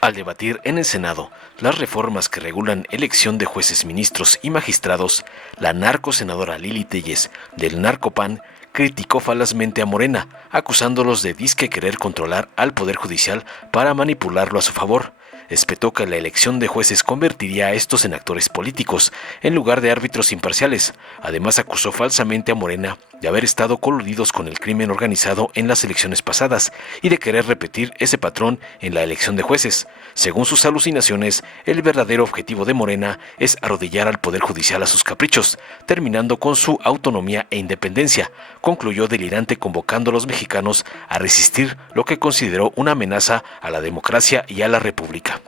Al debatir en el Senado las reformas que regulan elección de jueces, ministros y magistrados, la narcosenadora Lili Téllez, del Narcopan, criticó falazmente a Morena, acusándolos de disque querer controlar al Poder Judicial para manipularlo a su favor. Espetó que la elección de jueces convertiría a estos en actores políticos, en lugar de árbitros imparciales. Además, acusó falsamente a Morena de haber estado coludidos con el crimen organizado en las elecciones pasadas y de querer repetir ese patrón en la elección de jueces. Según sus alucinaciones, el verdadero objetivo de Morena es arrodillar al Poder Judicial a sus caprichos, terminando con su autonomía e independencia, concluyó delirante, convocando a los mexicanos a resistir lo que consideró una amenaza a la democracia y a la república.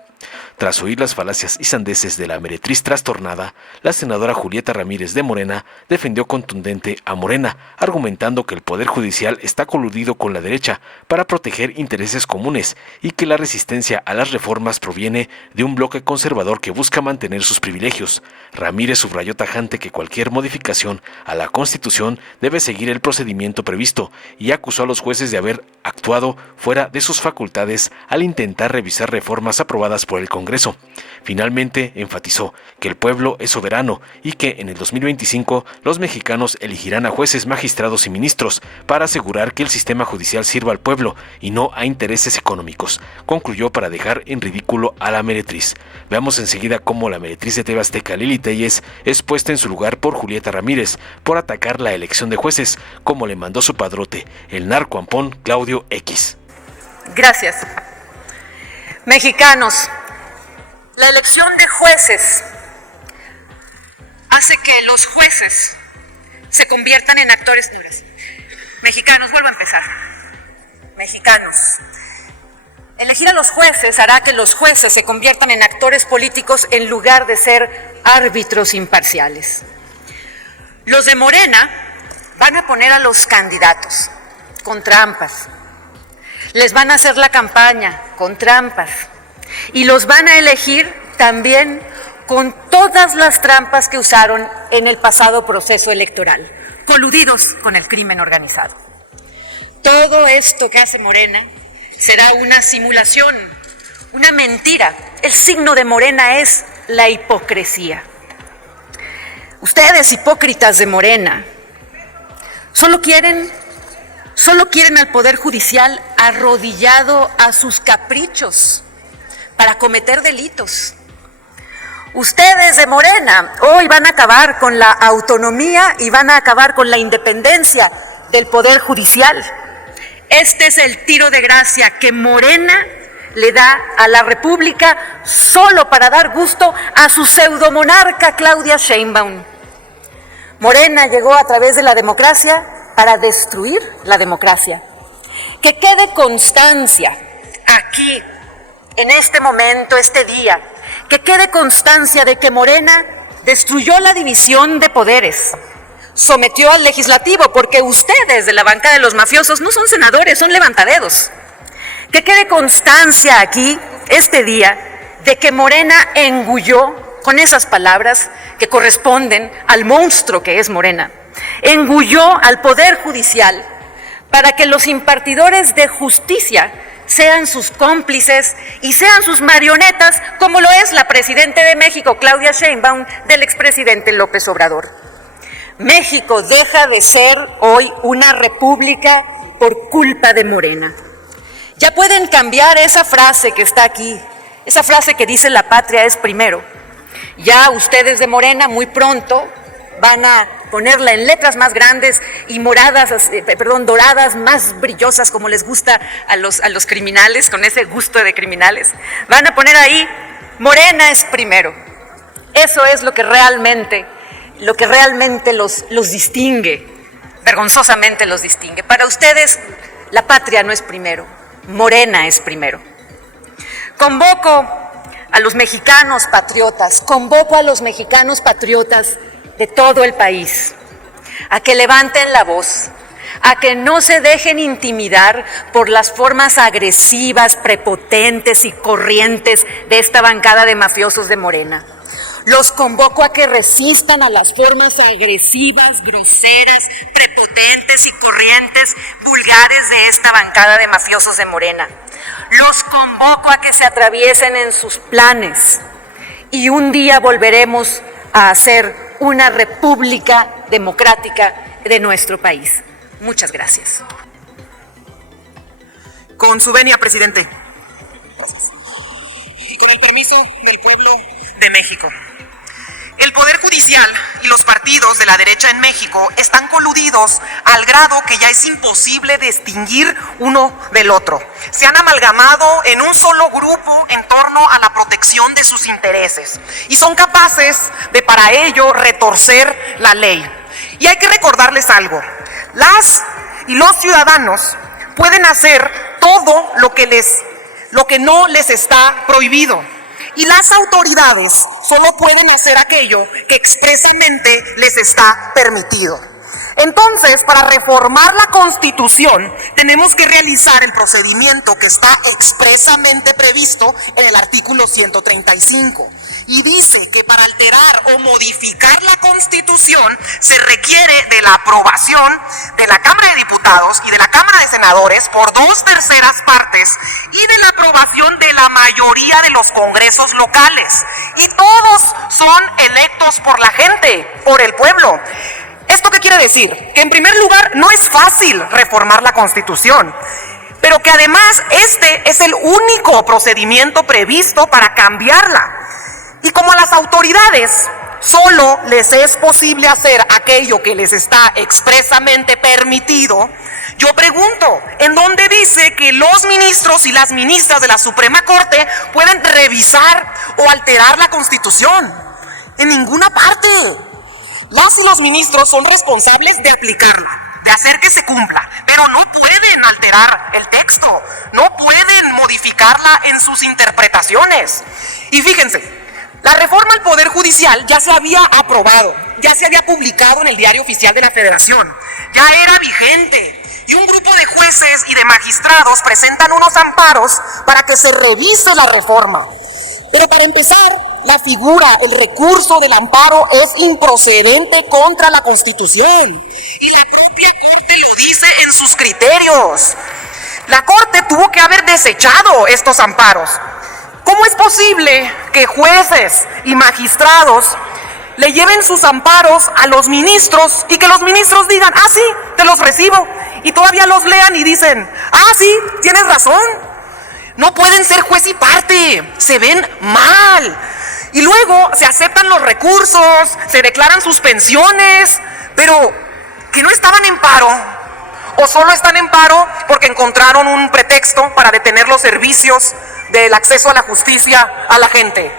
Tras oír las falacias y sandeces de la meretriz trastornada, la senadora Julieta Ramírez de Morena defendió contundente a Morena, argumentando que el Poder Judicial está coludido con la derecha para proteger intereses comunes y que la resistencia a las reformas proviene de un bloque conservador que busca mantener sus privilegios. Ramírez subrayó tajante que cualquier modificación a la Constitución debe seguir el procedimiento previsto y acusó a los jueces de haber actuado fuera de sus facultades al intentar revisar reformas aprobadas por el Congreso. Finalmente, enfatizó que el pueblo es soberano y que en el 2025 los mexicanos elegirán a jueces, magistrados y ministros para asegurar que el sistema judicial sirva al pueblo y no a intereses económicos. Concluyó para dejar en ridículo a la meretriz. Veamos enseguida cómo la meretriz de TV Azteca, Lili Téllez, es puesta en su lugar por Julieta Ramírez por atacar la elección de jueces, como le mandó su padrote, el narcoampón Claudio X. Gracias. Mexicanos, la elección de jueces hace que los jueces se conviertan en actores. Mexicanos, vuelvo a empezar. Mexicanos, elegir a los jueces hará que los jueces se conviertan en actores políticos en lugar de ser árbitros imparciales. Los de Morena van a poner a los candidatos con trampas. Les van a hacer la campaña con trampas y los van a elegir también con todas las trampas que usaron en el pasado proceso electoral, coludidos con el crimen organizado. Todo esto que hace Morena será una simulación, una mentira. El signo de Morena es la hipocresía. Ustedes, hipócritas de Morena, solo quieren al Poder Judicial arrodillado a sus caprichos para cometer delitos. Ustedes de Morena hoy van a acabar con la autonomía y van a acabar con la independencia del Poder Judicial. Este es el tiro de gracia que Morena le da a la República solo para dar gusto a su pseudomonarca Claudia Sheinbaum. Morena llegó a través de la democracia para destruir la democracia. Que quede constancia aquí, en este momento, este día, que quede constancia de que Morena destruyó la división de poderes, sometió al legislativo, porque ustedes de la bancada de los mafiosos no son senadores, son levantadedos. Que quede constancia aquí, este día, de que Morena engulló, con esas palabras que corresponden al monstruo que es Morena, engulló al Poder Judicial para que los impartidores de justicia sean sus cómplices y sean sus marionetas, como lo es la presidenta de México, Claudia Sheinbaum, del expresidente López Obrador. México deja de ser hoy una república por culpa de Morena. Ya pueden cambiar esa frase que está aquí, esa frase que dice la patria es primero. Ya ustedes de Morena muy pronto van a ponerla en letras más grandes y doradas, más brillosas, como les gusta a los criminales, con ese gusto de criminales. Van a poner ahí, Morena es primero. Eso es lo que realmente los distingue, vergonzosamente los distingue. Para ustedes, la patria no es primero, Morena es primero. Convoco a los mexicanos patriotas de todo el país, a que levanten la voz, a que no se dejen intimidar por las formas agresivas, prepotentes y corrientes de esta bancada de mafiosos de Morena. Los convoco a que resistan a las formas agresivas, groseras, prepotentes y corrientes vulgares de esta bancada de mafiosos de Morena. Los convoco a que se atraviesen en sus planes y un día volveremos a hacer una república democrática de nuestro país. Muchas gracias. Con su venia, presidente. Y con el permiso del pueblo de México. El Poder Judicial y los partidos de la derecha en México están coludidos al grado que ya es imposible distinguir uno del otro. Se han amalgamado en un solo grupo en torno a la protección de sus intereses y son capaces de para ello retorcer la ley. Y hay que recordarles algo: las y los ciudadanos pueden hacer todo lo que no les está prohibido. Y las autoridades solo pueden hacer aquello que expresamente les está permitido. Entonces, para reformar la Constitución, tenemos que realizar el procedimiento que está expresamente previsto en el artículo 135. Y dice que para alterar o modificar la Constitución se requiere de la aprobación de la Cámara de Diputados y de la Cámara de Senadores por 2/3 partes y de la aprobación de la mayoría de los congresos locales. Y todos son electos por la gente, por el pueblo. ¿Esto qué quiere decir? Que en primer lugar no es fácil reformar la Constitución, pero que además este es el único procedimiento previsto para cambiarla. Y como a las autoridades solo les es posible hacer aquello que les está expresamente permitido, yo pregunto, ¿en dónde dice que los ministros y las ministras de la Suprema Corte pueden revisar o alterar la Constitución? En ninguna parte. Las y los ministros son responsables de aplicarla, de hacer que se cumpla, pero no pueden alterar el texto, no pueden modificarla en sus interpretaciones. Y fíjense, la reforma al Poder Judicial ya se había aprobado, ya se había publicado en el Diario Oficial de la Federación, ya era vigente, y un grupo de jueces y de magistrados presentan unos amparos para que se revise la reforma. Pero para empezar, la figura, el recurso del amparo es improcedente contra la Constitución. Y la propia Corte lo dice en sus criterios. La Corte tuvo que haber desechado estos amparos. ¿Cómo es posible que jueces y magistrados le lleven sus amparos a los ministros y que los ministros digan, ah, sí, te los recibo, y todavía los lean y dicen, ah, sí, tienes razón? No pueden ser juez y parte, se ven mal. Y luego se aceptan los recursos, se declaran suspensiones, pero que no estaban en paro, o solo están en paro porque encontraron un pretexto para detener los servicios del acceso a la justicia a la gente.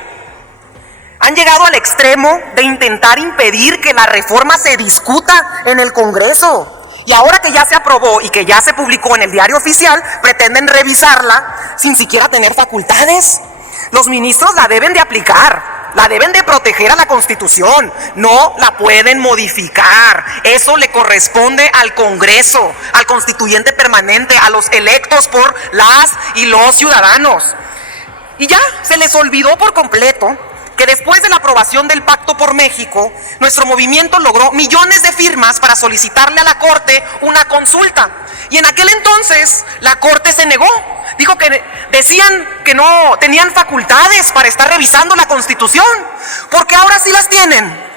Han llegado al extremo de intentar impedir que la reforma se discuta en el Congreso. Y ahora que ya se aprobó y que ya se publicó en el Diario Oficial, pretenden revisarla sin siquiera tener facultades. Los ministros la deben de aplicar, la deben de proteger a la Constitución, no la pueden modificar. Eso le corresponde al Congreso, al constituyente permanente, a los electos por las y los ciudadanos. Y ya se les olvidó por completo que después de la aprobación del Pacto por México, nuestro movimiento logró millones de firmas para solicitarle a la Corte una consulta. Y en aquel entonces la Corte se negó. Dijo que decían que no tenían facultades para estar revisando la Constitución, porque ahora sí las tienen.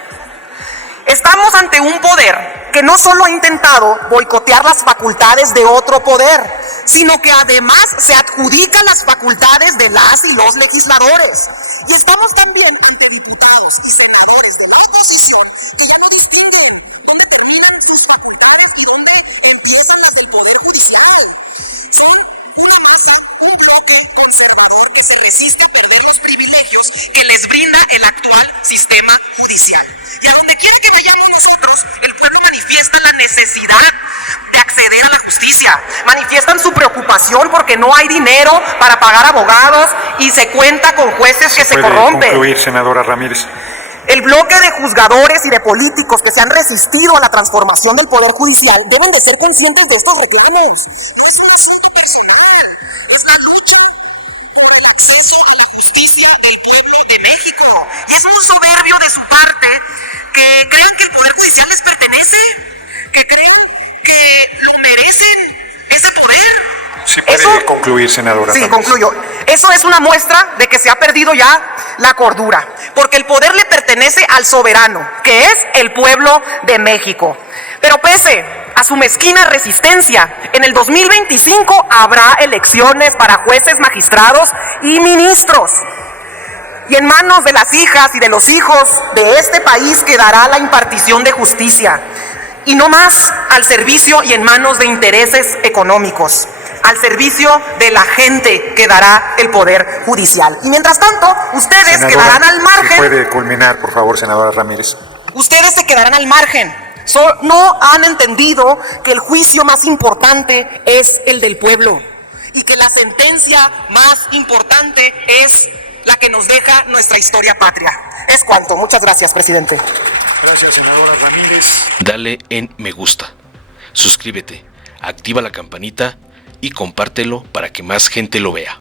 Estamos ante un poder que no solo ha intentado boicotear las facultades de otro poder, sino que además se adjudica las facultades de las y los legisladores. Y estamos también ante diputados y senadores de la oposición que ya no distinguen dónde terminan sus facultades y dónde empiezan las del Poder Judicial. Son una masa, un bloque conservador que se resiste a perder los privilegios que les brinda el actual sistema judicial. Y a donde quiera que vayamos nosotros, el pueblo manifiesta la necesidad de acceder a la justicia. Manifiestan su preocupación porque no hay dinero para pagar abogados y se cuenta con jueces que se corrompen. ¿Puede concluir, senadora Ramírez? El bloque de juzgadores y de políticos que se han resistido a la transformación del Poder Judicial deben de ser conscientes de estos reclamos. No es un asunto personal, es la lucha por el acceso de la justicia al pueblo de México. Y es muy soberbio de su parte que crean que el Poder Judicial les pertenece, que crean que lo merecen ese poder. ¿Se puede concluir? concluir, senadora. Sí, Ramírez. concluyo. Eso es una muestra de que se ha perdido ya la cordura, porque el poder le pertenece al soberano, que es el pueblo de México. Pero pese a su mezquina resistencia, en el 2025 habrá elecciones para jueces, magistrados y ministros. Y en manos de las hijas y de los hijos de este país quedará la impartición de justicia. Y no más al servicio y en manos de intereses económicos. Al servicio de la gente quedará el Poder Judicial. Y mientras tanto, ustedes Senadora, quedarán al si margen. puede culminar, por favor, senadora Ramírez. Ustedes se quedarán al margen. No han entendido que el juicio más importante es el del pueblo y que la sentencia más importante es la que nos deja nuestra historia patria. Es cuanto. Muchas gracias, presidente. Gracias, senadora Ramírez. Dale en me gusta, suscríbete, activa la campanita y compártelo para que más gente lo vea.